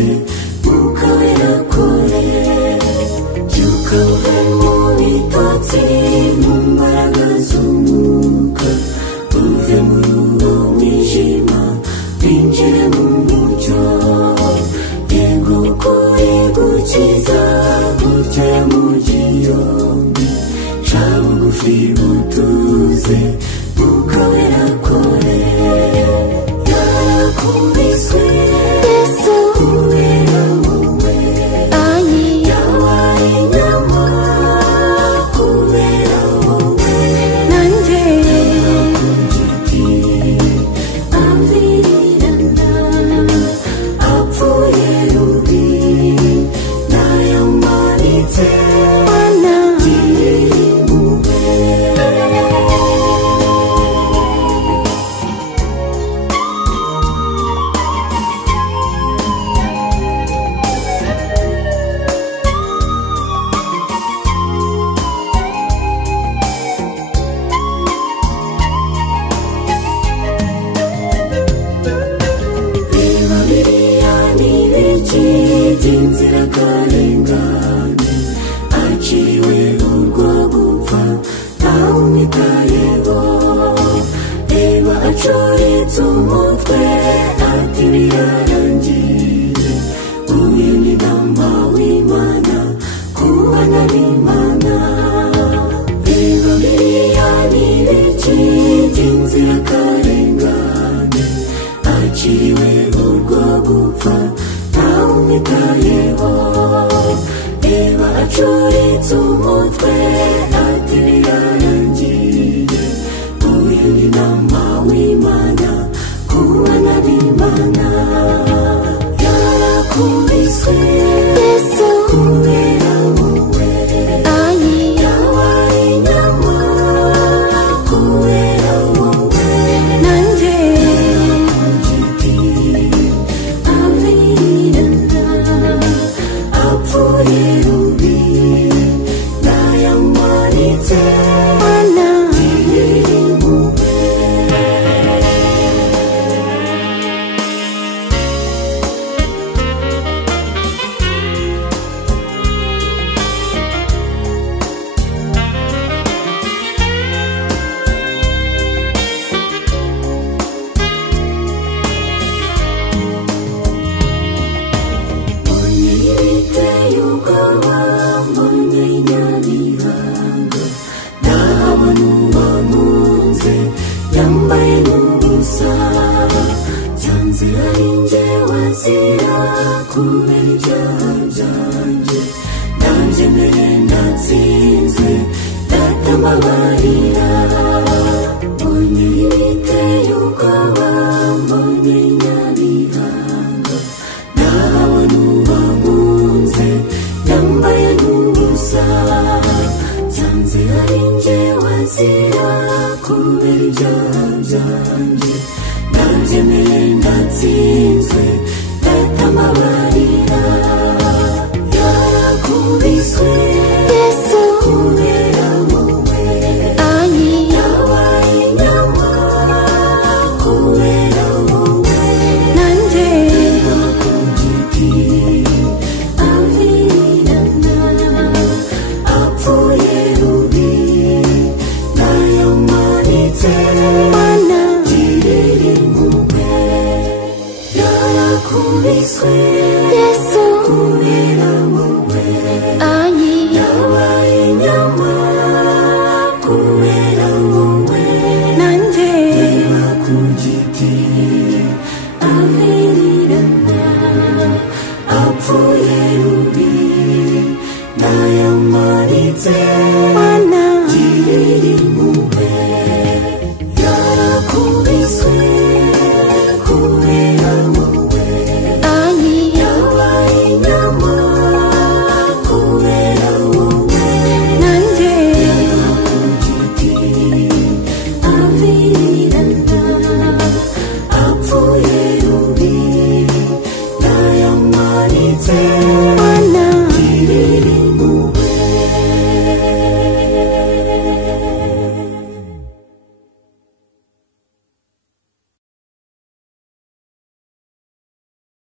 utuze ukabera kure byuka uve mu bitotsi mu mbaraga z'umwuka uve muri uwo mwijima winjire mu mucyo yego kuri gukiza gutya yamugiyombi ca bugufi utuze ukabera kure yarakubiswe Yesu kubera wowe yabaye inyama kubera wowe nanjye ku giti avirirana apfuye rubi nayamanitse inzirakarengane aciriwe urwo gupfa ntawumwitayeho reba acuritse umutwe ati birarangiye uyu ni ntama w'Imana kubana n'Imana reba miliyoni biki by'inzirakarengane aciriwe urwo gupfa ntawumwitayeho reba acuritse umutwe ati birarangiye uyu ni ntama w'Imana kubana n'Imana yarakubiswe Yesu kubera wowe yabaye inyama kubera wowe nanjye ku giti apfuye rubi nayamanitse impuhwe biteye ubwoba mbonye inyabihanga ntabona uwamunze yambaye n'ubusa nsanze ari njye wazira kubera ibyaha byanjye nanjye mbere natsinzwe data mbabarira mbonye ibiteye ubwoba mbonye inyabihanga ntabona uwamunze yambaye n'ubusa nsanze ari njye wazira kubera ibyaha byanjye nanjye mbere natsinzwe data mbabarira yarakubiswe Yesu kubera wowe yabaye inyama kubera wowe nanjye ku giti avirirana apfuye rubi nayamanitse girira impuhwe yarakubiswe Yesu kubera wowe yabaye inyama kubera wowe nanjye ku giti avirirana apfuye rubi nayamanitse